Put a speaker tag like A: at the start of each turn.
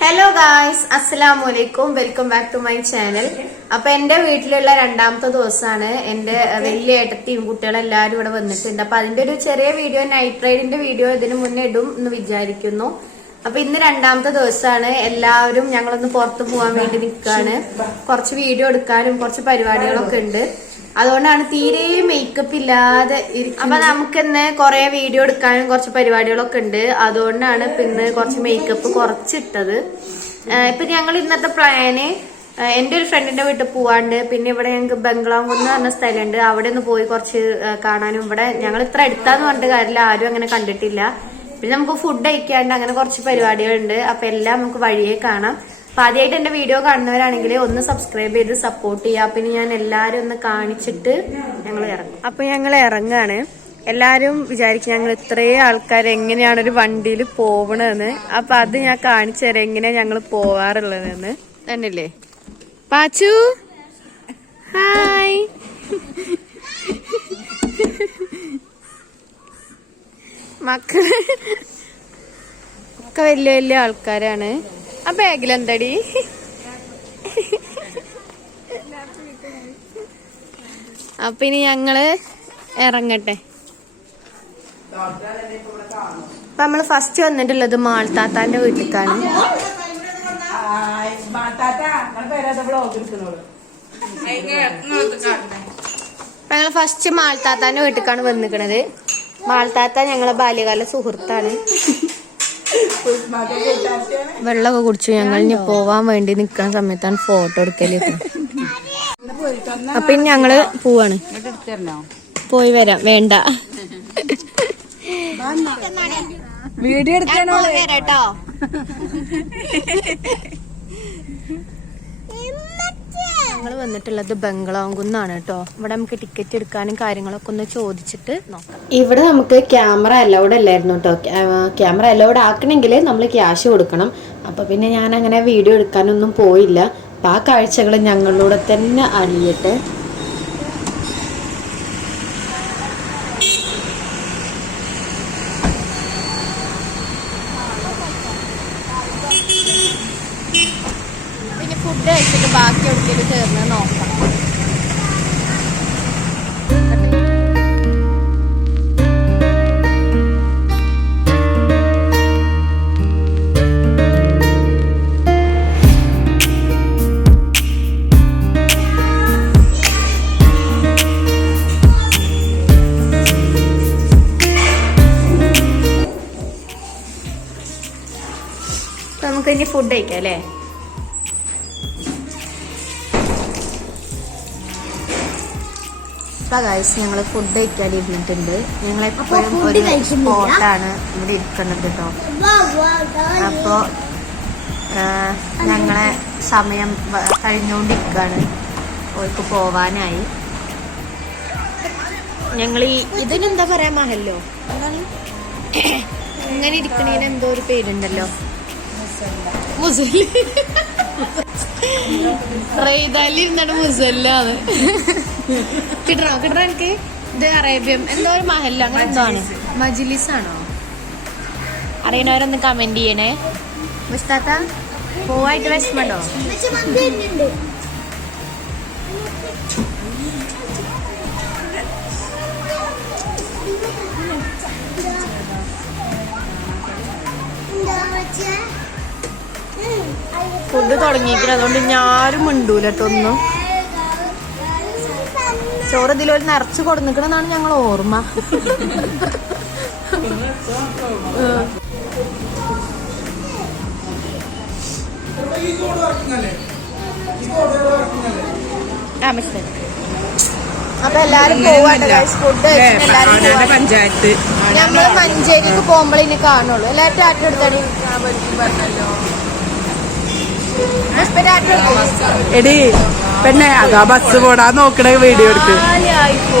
A: Hello guys അസ്സലാമു അലൈക്കും welcome back to my channel അപ്പൊ എന്റെ വീട്ടിലുള്ള രണ്ടാമത്തെ ദിവസമാണ്. എന്റെ വലിയ ഏട്ടത്തിയും കുട്ടികളെല്ലാരും ഇവിടെ വന്നിട്ടുണ്ട്. അപ്പൊ അതിന്റെ ഒരു ചെറിയ വീഡിയോ നൈറ്റ് റൈഡിന്റെ വീഡിയോ ഇതിനു മുന്നേ ഇടും എന്ന് വിചാരിക്കുന്നു. അപ്പൊ ഇന്ന് രണ്ടാമത്തെ ദിവസമാണ്. എല്ലാവരും ഞങ്ങളൊന്ന് പുറത്തു പോകാൻ വേണ്ടി നിൽക്കാണ്. കുറച്ച് വീഡിയോ എടുക്കാനും കുറച്ച് പരിപാടികളൊക്കെ ഉണ്ട്. അതുകൊണ്ടാണ് തീരെ മേക്കപ്പ് ഇല്ലാതെ അപ്പൊ നമുക്കിന്ന് കുറെ വീഡിയോ എടുക്കാനും കുറച്ച് പരിപാടികളൊക്കെ ഉണ്ട്. അതുകൊണ്ടാണ് പിന്നെ കുറച്ച് മേക്കപ്പ് കുറച്ചിട്ടത്. ഇപ്പൊ ഞങ്ങൾ ഇന്നത്തെ പ്ലാന് എന്റെ ഒരു ഫ്രണ്ടിന്റെ വീട്ടിൽ പോവാണ്ട്. പിന്നെ ഇവിടെ ഞങ്ങൾക്ക് ബംഗ്ലാവ് കുന്ന് പറഞ്ഞ സ്ഥലമുണ്ട്. അവിടെ ഒന്ന് പോയി കുറച്ച് കാണാനും. ഇവിടെ ഞങ്ങൾ ഇത്ര അടുത്താന്ന് പറഞ്ഞിട്ട് കാര്യമില്ല. ആരും അങ്ങനെ കണ്ടിട്ടില്ല. പിന്നെ നമുക്ക് ഫുഡ് കഴിക്കാണ്ട് അങ്ങനെ കുറച്ച് പരിപാടികളുണ്ട്. അപ്പൊ എല്ലാം നമുക്ക് വഴിയെ കാണാം. അപ്പൊ ആദ്യമായിട്ട് എന്റെ വീഡിയോ കാണുന്നവരാണെങ്കിൽ ഒന്ന് സബ്സ്ക്രൈബ് ചെയ്ത് സപ്പോർട്ട് ചെയ്യുക പിന്നെ ഞാൻ എല്ലാരും ഒന്ന് കാണിച്ചിട്ട് ഞങ്ങൾ ഇറങ്ങും. അപ്പൊ ഞങ്ങൾ ഇറങ്ങാണ്. എല്ലാരും വിചാരിക്കും ഞങ്ങൾ ഇത്രയും ആൾക്കാർ എങ്ങനെയാണ് ഒരു വണ്ടിയിൽ പോവണെന്ന്. അപ്പൊ അത് ഞാൻ കാണിച്ചു തരാം എങ്ങനെയാ ഞങ്ങൾ പോവാറുള്ളതെന്ന്. തന്നെയല്ലേ പാച്ചു? ഹായ്. മക്കൾ? ഒക്കെ വലിയ വലിയ ആൾക്കാരാണ്. ആ ബാഗിലെന്തടി അപ്പൊ ഇനി ഞങ്ങൾ ഇറങ്ങട്ടെ. അപ്പൊ നമ്മൾ ഫസ്റ്റ് വന്നിട്ടുള്ളത് മാൾത്താത്താന്റെ വീട്ടിലേക്കാണ് അപ്പൊ ഞങ്ങൾ ഫസ്റ്റ് മാൾത്താത്താന്റെ വീട്ടിലേക്കാണ് വന്നിക്കണത്. മാൾത്താത്ത ഞങ്ങളെ ബാല്യകാല സുഹൃത്താണ്. വെള്ളമൊക്കെ കുടിച്ചു. ഞങ്ങൾ ഇനി പോവാൻ വേണ്ടി നിക്കാൻ സമയത്താണ് ഫോട്ടോ എടുക്കൽ. അപ്പൊ ഇനി ഞങ്ങൾ പോവാണ്. പോയി വരാം. വേണ്ട.
B: വീഡിയോ എടുക്കാനോ?
A: വരാട്ടോ ഞങ്ങൾ വന്നിട്ടുള്ളത് ബംഗ്ലാവുകുന്നാണ് കേട്ടോ. ഇവിടെ നമുക്ക് ടിക്കറ്റ് എടുക്കാനും കാര്യങ്ങളൊക്കെ ഒന്ന് ചോദിച്ചിട്ട് നോക്കാം. ഇവിടെ നമുക്ക് ക്യാമറ അലൗഡ് അല്ലായിരുന്നു കേട്ടോ. ക്യാമറ അലൗഡ് ആക്കണമെങ്കിൽ നമ്മൾ ക്യാഷ് കൊടുക്കണം. അപ്പൊ പിന്നെ ഞാൻ അങ്ങനെ വീഡിയോ എടുക്കാനൊന്നും പോയില്ല. അപ്പൊ ആ കാഴ്ചകൾ ഞങ്ങളിലൂടെ തന്നെ അറിയട്ടെ. ഫുഡ് കഴിച്ചിട്ട് ബാക്കി എവിടേക്കും ചേർന്ന് നോക്കാം നമുക്ക് ഇനി ഫുഡ് കഴിക്കാം അല്ലേ? ഗൈസ് ഞങ്ങൾ ഫുഡ് കഴിക്കാൻ ഇരുന്നിട്ടുണ്ട്. ഞങ്ങൾ എപ്പോഴും ഒരു സ്പോട്ടാണ് ഇവിടെ ഇരിക്കുന്നത് കേട്ടോ അപ്പോ ഞങ്ങളെ സമയം കഴിഞ്ഞുകൊണ്ടിരിക്കുകയാണ് ഓർക്ക് പോവാനായി. ഞങ്ങൾ ഈ ഇതിനെന്താ പറയാ മഹല്ലോ? ഇങ്ങനെ ഇരിക്കണേന് എന്തോ ഒരു പേരുണ്ടല്ലോ. മുസല്ലി. റെയ്താലിരുന്നാണ് മുസല്ലാണ് കിട്ടണോ? കിട്ടണോ എനിക്ക്? ഇത് അറേബ്യൻ എന്തോ ഒരു മഹല്ല അങ്ങനെ എന്തോ ആണ്. മജിലിസ്. ആണോ അറിയണവരൊന്ന് കമന്റ് ചെയ്യണേ. മുസ്താത്ത പോവായിട്ട് വിഷമണ്ടോ ഫുഡ് തുടങ്ങിയിട്ടില്ല അതുകൊണ്ട് ഞാനും മിണ്ടൂല ചോറ് ഇതിലൊരു നിറച്ച് കൊടുന്നിക്കണെന്നാണ് ഞങ്ങൾ ഓർമ്മ. അപ്പൊ എല്ലാരും പോവാണ്ട്
B: പഞ്ചായത്ത്.
A: ഞമ്മൾ മഞ്ചേരിക്ക് പോകുമ്പോൾ ഇനി കാണുള്ളൂ. എല്ലാരും ടാറ്റ എടുത്തടി.
B: എടി പെണ്ണെ അതാ ബസ് പോടാ. നോക്കണ വീഡിയോ
A: പോ